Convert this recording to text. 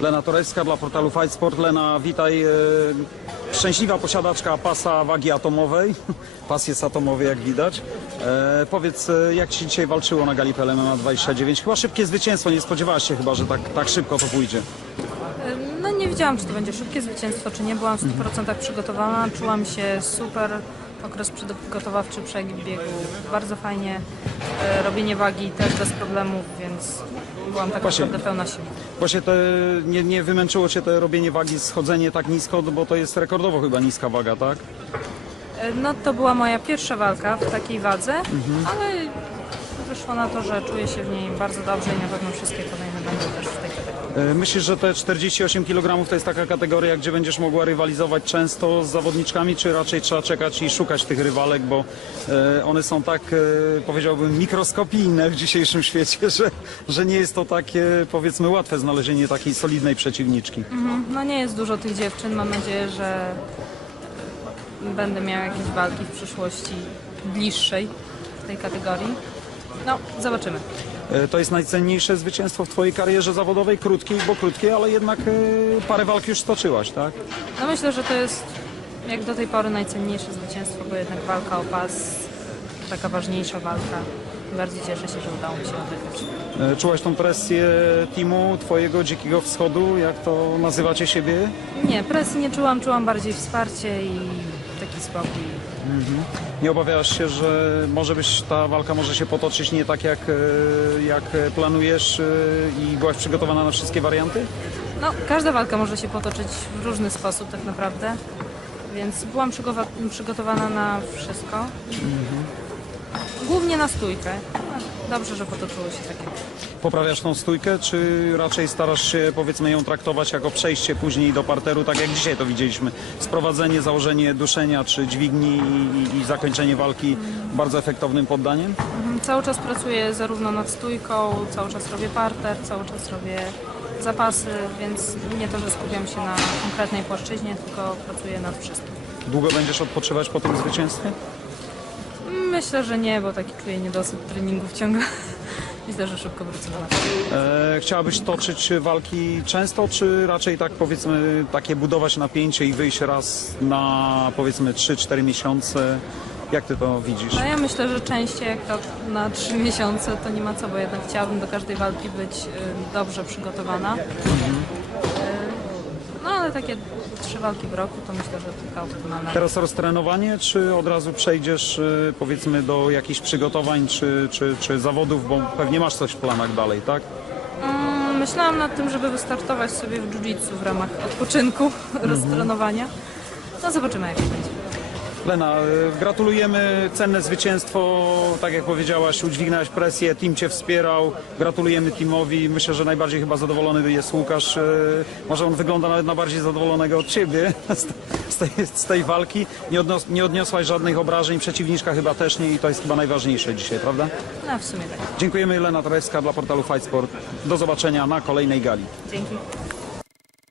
Lena Torewska dla portalu Fight Sport. Lena, witaj. e, Szczęśliwa posiadaczka pasa wagi atomowej. Pas jest atomowy, jak widać. E, powiedz, e, jak ci dzisiaj walczyło na gali PLM MMA 29? Chyba szybkie zwycięstwo, nie spodziewałaś się chyba, że tak, tak szybko to pójdzie. No nie wiedziałam, czy to będzie szybkie zwycięstwo, czy nie. Byłam w 100% przygotowana. Czułam się super. Okres przygotowawczy przegib biegu bardzo fajnie. E, Robienie wagi też bez problemów, więc byłam tak Właśnie. naprawdę pełna sił. Właśnie te, nie, nie wymęczyło cię to robienie wagi, schodzenie tak nisko, bo to jest rekordowo chyba niska waga, tak? E, No to była moja pierwsza walka w takiej wadze, ale wyszło na to, że czuję się w niej bardzo dobrze i na pewno wszystkie kolejne będą też w tej kategorii. E, Myślisz, że te 48 kg to jest taka kategoria, gdzie będziesz mogła rywalizować często z zawodniczkami, czy raczej trzeba czekać i szukać tych rywalek, bo e, one są tak, e, powiedziałbym, mikroskopijne w dzisiejszym świecie, że, że nie jest to takie, powiedzmy, łatwe znalezienie takiej solidnej przeciwniczki. No nie jest dużo tych dziewczyn. Mam nadzieję, że będę miała jakieś walki w przyszłości bliższej w tej kategorii. No, zobaczymy. E, To jest najcenniejsze zwycięstwo w Twojej karierze zawodowej, krótkiej, bo krótkiej, ale jednak e, parę walk już stoczyłaś, tak? No myślę, że to jest jak do tej pory najcenniejsze zwycięstwo, bo jednak walka o pas, taka ważniejsza walka. Bardzo cieszę się, że udało mi się odbyć. E, Czułaś tą presję teamu Twojego Dzikiego Wschodu, jak to nazywacie siebie? Nie, presji nie czułam, czułam bardziej wsparcie i taki spokój. Nie obawiasz się, że może być ta walka może się potoczyć nie tak jak, e, jak planujesz e, i byłaś przygotowana na wszystkie warianty? No, każda walka może się potoczyć w różny sposób tak naprawdę, więc byłam przygotowana na wszystko. Głównie na stójkę. Dobrze, że potoczyło się takie. Poprawiasz tą stójkę, czy raczej starasz się powiedzmy ją traktować jako przejście później do parteru, tak jak dzisiaj to widzieliśmy? Sprowadzenie, założenie duszenia czy dźwigni i, i, i zakończenie walki bardzo efektownym poddaniem? Mhm, Cały czas pracuję zarówno nad stójką, cały czas robię parter, cały czas robię zapasy, więc nie to, że skupiam się na konkretnej płaszczyźnie, tylko pracuję nad wszystkim. Długo będziesz odpoczywać po tym zwycięstwie? Myślę, że nie, bo taki czuję niedosyt treningów ciągle. Myślę, że szybko wrócę do nas. E, chciałabyś toczyć walki często, czy raczej tak powiedzmy takie budować napięcie i wyjść raz na powiedzmy 3-4 miesiące? Jak ty to widzisz? No ja myślę, że częściej jak to na trzy miesiące to nie ma co, bo jednak chciałabym do każdej walki być y, dobrze przygotowana. Ale takie trzy walki w roku to myślę, że taka optymalna. Teraz roztrenowanie, czy od razu przejdziesz e, powiedzmy do jakichś przygotowań, czy, czy, czy zawodów, bo pewnie masz coś w planach dalej, tak? Mm, Myślałam nad tym, żeby wystartować sobie w jiu-jitsu w ramach odpoczynku, roztrenowania. No zobaczymy jak to będzie. Lena, e, gratulujemy, cenne zwycięstwo, tak jak powiedziałaś, udźwignęłaś presję, team Cię wspierał, gratulujemy teamowi, myślę, że najbardziej chyba zadowolony jest Łukasz, e, może on wygląda nawet na bardziej zadowolonego od Ciebie z z tej, z tej walki, nie, odnios, nie odniosłaś żadnych obrażeń, przeciwniczka chyba też nie i to jest chyba najważniejsze dzisiaj, prawda? No w sumie tak. Dziękujemy, Lena Torewska dla portalu Fight Sport, do zobaczenia na kolejnej gali. Dzięki.